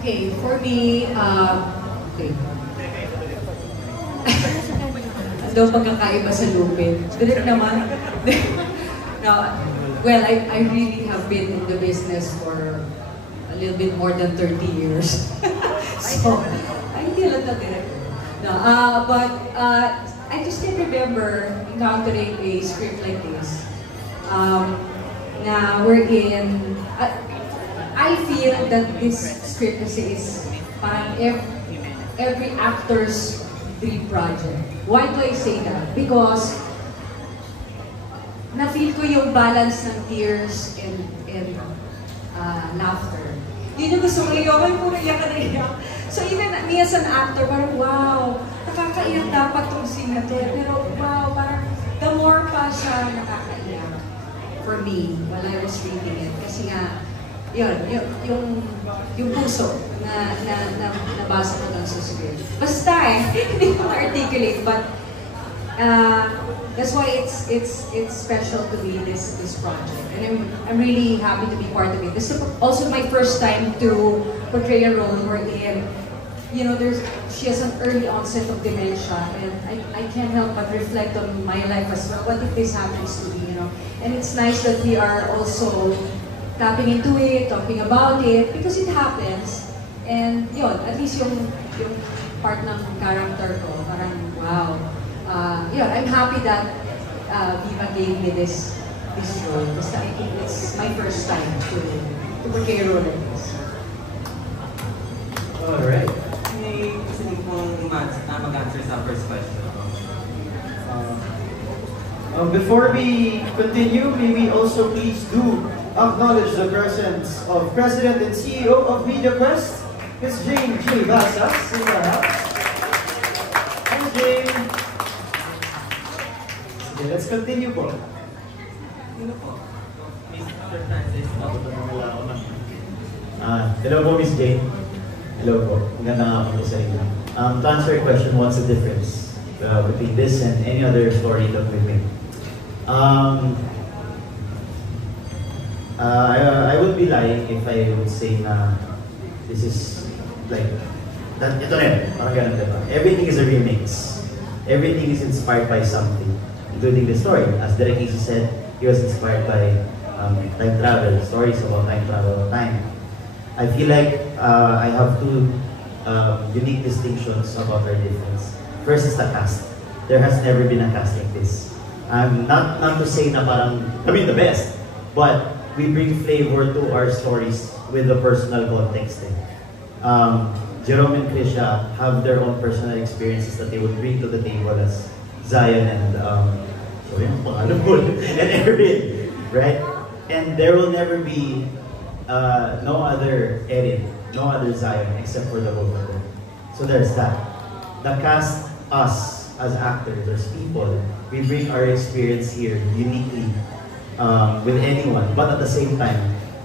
Okay, for me, okay. Daw pagkakaiba sa lupin. Direct naman. No, well, I really have been in the business for a little bit more than 30 years. So, I hindi lang na direct. No, but I just can remember encountering a script like this. Na we're in, I feel that this script kasi is parang every actor's dream project. Why do I say that? Because na-feel ko yung balance ng tears and laughter. Yun yung gusto ko yung puro iyak na iyak. So even me as an actor, parang wow, nakakaiyak dapat tong scene na to. Pero wow, parang the more pa siya nakakaiyak for me while I was reading it. Kasi nga, yun, yung puso na nabasa ko doon sa script. Basta hindi ko articulate, but that's why it's special to me, this project. And I'm really happy to be part of it. This is also my first time to portray a role wherein, you know, she has an early onset of dementia, and I can't help but reflect on my life as well. What if this happens to me, you know? And it's nice that we are also tapping into it, talking about it, because it happens. And yun, at least yung part ng character ko, parang wow. Yun, I'm happy that Viva gave me this role. Basta I think it's my first time to portray a role like this. Alright. May gusto niyo pong mag-answer sa first question. Before we continue, may we also please do acknowledge the presence of President and CEO of MediaQuest, Ms. Jane J. Vasas in the house. Ms. Jane. Okay, let's continue po. Sino po? Mr. Francis po. Hello po, Ms. Jane. Hello po. Magandang hapon po sa inyo. To answer your question, what's the difference between this and any other story that we made? I would be lying if I would say na this is like that. Ito rin, parang ganun, diba? Everything is a remix. Everything is inspired by something, including the story. As Derek Casey said, he was inspired by time travel, stories about time travel, time. I feel like I have two unique distinctions about our difference. First is the cast. There has never been a cast like this. Not to say na parang kami the best, but we bring flavor to our stories with the personal context. Jerome and Krisha have their own personal experiences that they would bring to the table as Zion and and Erin, right? And there will never be no other Erin, no other Zion except for the both of them. So there's that. The cast, us as actors, as people, we bring our experience here uniquely with anyone, but at the same time,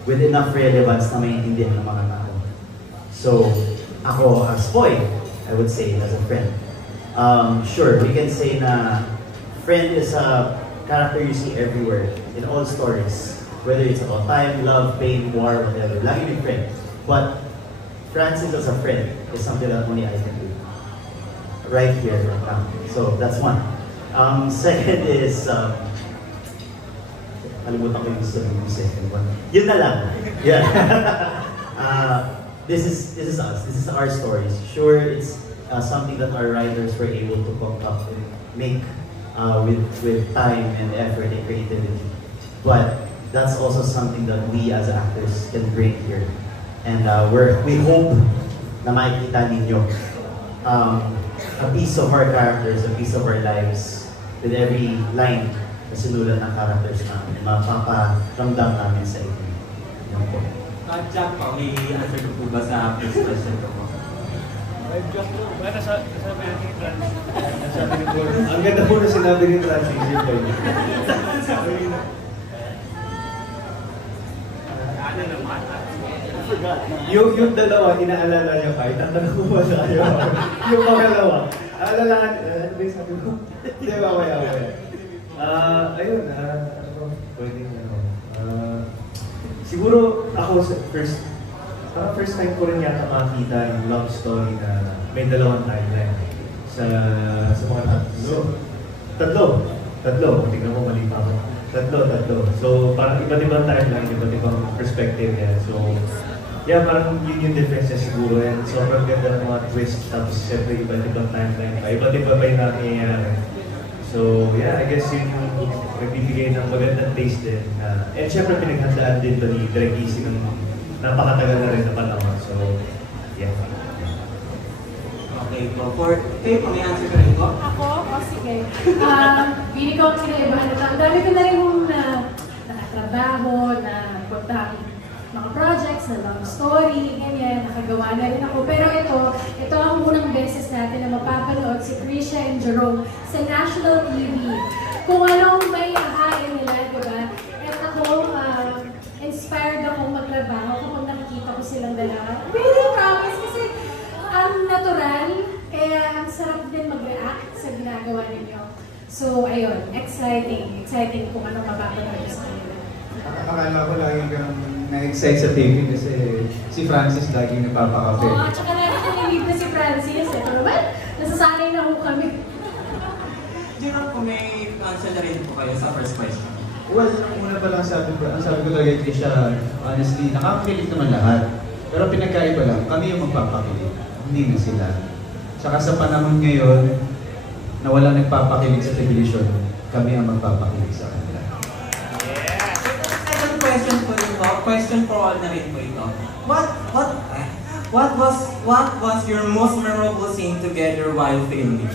with enough relevance na maintindihan ng mga tao. So, ako as Poy, I would say as a friend. Sure, we can say na friend is a character you see everywhere, in all stories. Whether it's about time, love, pain, war, whatever. Lagi may friend. But Francis as a friend is something that only I can do. Right here, right now. So, that's one. Second is, kalimutan ko yung second one. Yun na lang. Yeah. This is us. This is our stories. Sure, it's something that our writers were able to come up and make with time and effort and creativity. But that's also something that we as actors can bring here. And we hope na makikita ninyo a piece of our characters, a piece of our lives with every line na sinulat ng characters namin, mapaparamdam namin sa inyo. Yan po. Jack po, may answer ko po ba sa first question ko po? Jack po, nasabi natin yung trans. Ang ganda po na sinabi ni Transition po. Ano naman? Yung dalawa, inaalala niyo kahit ang tanong ko ba sa kayo? Yung pangalawa, aalalaan, ano ba yung sabi ko? Hindi ba, kaya. Ayun, ano, pwedeng ano. Siguro ako sa first, Parang first time ko rin yata makita yung love story na may dalawang timeline sa mga tatlo. Tingnan mo, mali pa ako. Tatlo. So, parang iba't ibang timeline, iba't ibang perspective yan. So, yeah, parang yun yung difference niya siguro. And sobrang ganda ng mga twist. Tapos, syempre, iba't ibang timeline pa. Iba't iba pa yung nangyayari. So, yeah, I guess yun yung nagbibigay ng magandang taste din. And syempre, pinaghandaan din to ni Direk Easy ng napakatagal na rin na panahon. So, yeah. Okay po. Kayo po, may answer ka rin po? Ako? O sige. Pili ko ang kinaibahan ito. Ang dami ko na rin mong nakatrabaho, na puntang mga projects, na love story, ganyan, nakagawa na rin ako. Pero ito ang unang beses natin na mapapanood si Krisha and Jerome sa national TV. Kung anong may ahain nila, diba? At ako, inspired akong magtrabaho kapag nakikita ko silang dalawa. Really promise kasi ang natural, kaya ang sarap din mag-react sa ginagawa ninyo. So, ayun, exciting kung anong mapapanood sa kanila. Akala ko lagi kang na-excite sa TV kasi si Francis laging nagpapakape. Oo, at saka lagi ko nilid na si Francis. Pero well, nasasanay na ho kami. Jerome, kung may answer na rin po kayo sa first question. Well, ang una pa lang sabi ko talaga kay Trisha, honestly, nakakakilig naman lahat. Pero pinagkaiba lang, kami yung magpapakilig, hindi na sila. Saka sa panahon ngayon, na walang nagpapakilig sa television, kami ang magpapakilig sa kanila. Yeah! Second question po rin po, question for all na rin po ito. What was your most memorable scene together while filming?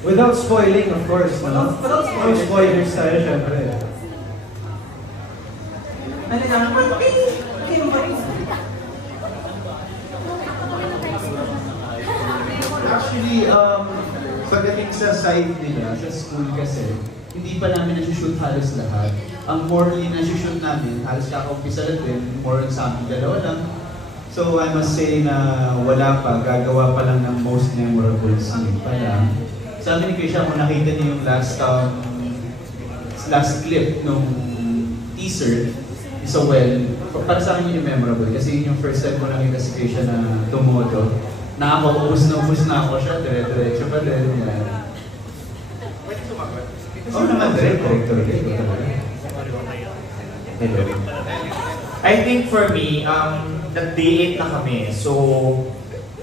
Without spoiling, of course. Without spoiling. No spoilers tayo, syempre. Ano lang, Actually, pagdating sa side nila, sa school kasi, hindi pa namin nasushoot halos lahat. Ang morely nasushoot namin, halos kakaumpisa lang din, more sa amin dalawa lang. So I must say na wala pa, gagawa pa lang ng most memorable scene pa lang. Sabi ni Krisha, kung nakita niyo yung last clip nung teaser, sa well, para sa akin yun yung memorable kasi yun yung first time ko nakita si Krisha na tumodo. Nakakaubos na ako siya, dire-diretso pa din. Pwede sumagot? Oo naman, director din. I think for me, nag-day 8 na kami. So,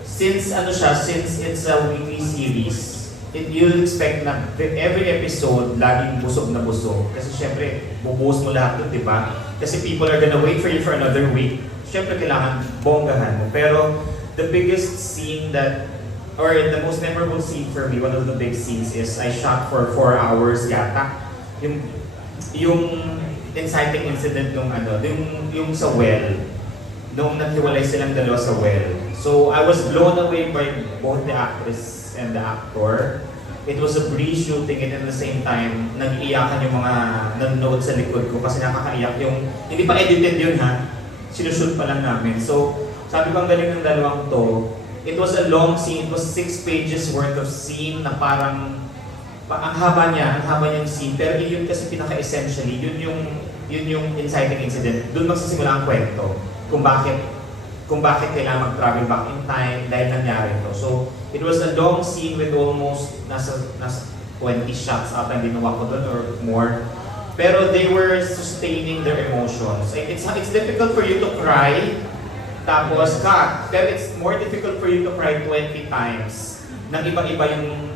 since it's a weekly series, you'll expect na every episode, laging busog na busog. Kasi syempre, bubuhos mo lahat dun, di ba? Kasi people are gonna wait for you for another week. Syempre, kailangan bonggahan mo. Pero, the biggest scene or the most memorable scene for me, one of the big scenes is I shot for 4 hours yata. Yung inciting incident yung sa well. Nung naghiwalay silang dalawa sa well. So, I was blown away by both the actress and the actor. It was a breeze shooting it, and at the same time, nag-iyakan yung mga nanonood sa likod ko kasi nakakaiyak yung, hindi pa edited yun ha, sinushoot pa lang namin. So, sabi ko ang galing ng dalawang to, it was a long scene, it was 6 pages worth of scene na parang, ang haba niyang scene, pero yun kasi pinaka-essentially, yun yung inciting incident, doon magsisimula ang kwento, kung bakit kailangan mag-travel back in time dahil nangyari to. So, it was a long scene with almost nasa 20 shots ata ang ginawa ko doon or more. Pero they were sustaining their emotions. It's difficult for you to cry, tapos cut. Pero it's more difficult for you to cry 20 times. Nang iba-iba yung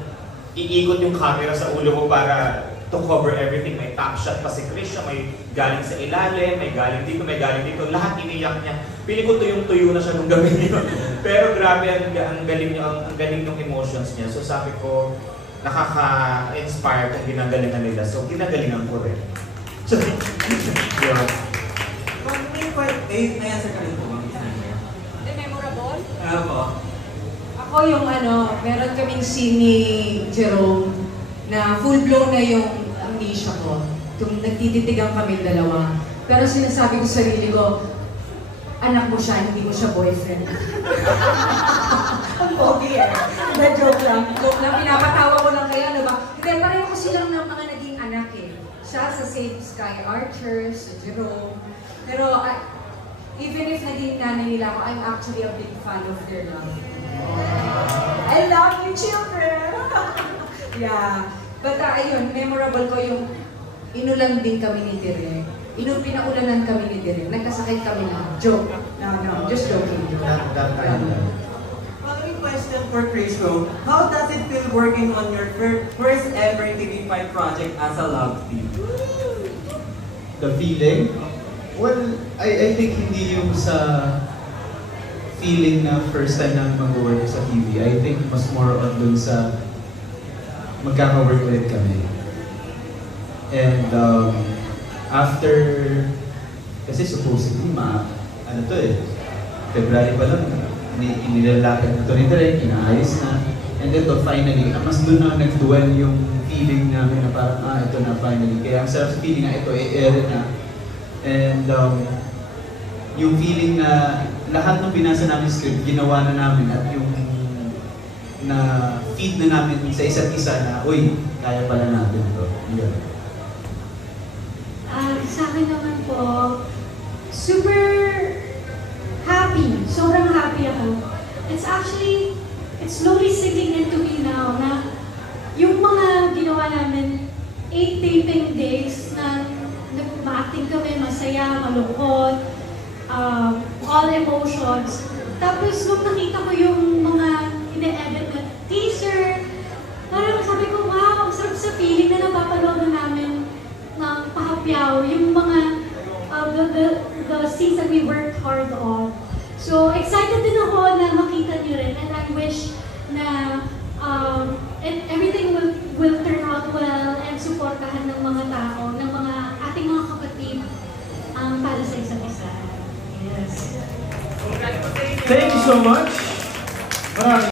iikot yung camera sa ulo mo para to cover everything. May top shot pa si Krisha, may galing sa ilalim, may galing dito, lahat iniyak niya. Pili ko tuyong-tuyo na siya nung gabi niyo. Pero grabe, ang galing ng emotions niya. So sabi ko, nakaka-inspire kung ginagalingan nila. So ginagalingan ko rin. So, yun. May answer ka rin po bang? The memorable? Ano po? Ako yung meron kaming scene ni Jerome na full-blown na yung amnesia ko. Nagtititigang kami dalawa. Pero sinasabi ko sa sarili ko, anak mo siya, hindi mo siya boyfriend. Ang pogi eh. Joke lang. Pinapatawa ko lang kayo, ano ba? Hindi, pareho ko silang ng mga naging anak eh. siya sa Save Sky Archers, sa Jerome. Pero even if naging nanay nila ako, I'm actually a big fan of their love. I love you, children! Yeah. But ayun, memorable ko yung inulan din kami ni Direk. Pinaulanan kami ni Direk. Nagkasakit kami na. Joke. No, just joking. That kind of. Following question for Crystal, how does it feel working on your first ever TV5 project as a love team? The feeling? Well, I think hindi yung sa feeling na first time namin mag-work sa TV. I think mas more on dun sa magkaka-work ulit kami. And after, kasi supposedly ano to February pa lang, inilalapit na to ni Direk, inaayos na. And ito, finally, mas doon na nag-duel yung feeling namin na parang, ito na finally. Kaya ang sarap sa feeling na ito, air na. And yung feeling na lahat ng binasa namin script, ginawa na namin at yung na feed na namin sa isa't isa na, uy, kaya pala natin ito. Yeah. Sa akin naman po, super happy. Sobrang happy ako. It's slowly sinking into me now na yung mga ginawa namin 8 taping days na nag-acting kami, masaya, malungkot, all emotions. Tapos nung nakita ko yung mga ine-edit na teaser, parang sabi ko, wow, ang sarap sa feeling na napapanood na namin ng pahapyaw, yung mga the scenes that we worked hard on. So excited din ako na makita niyo rin, and I wish na everything will turn out well and supportahan ng mga tao, ng mga ating mga kapatid para sa isa't isa. Yes. Thank you so much. Maraming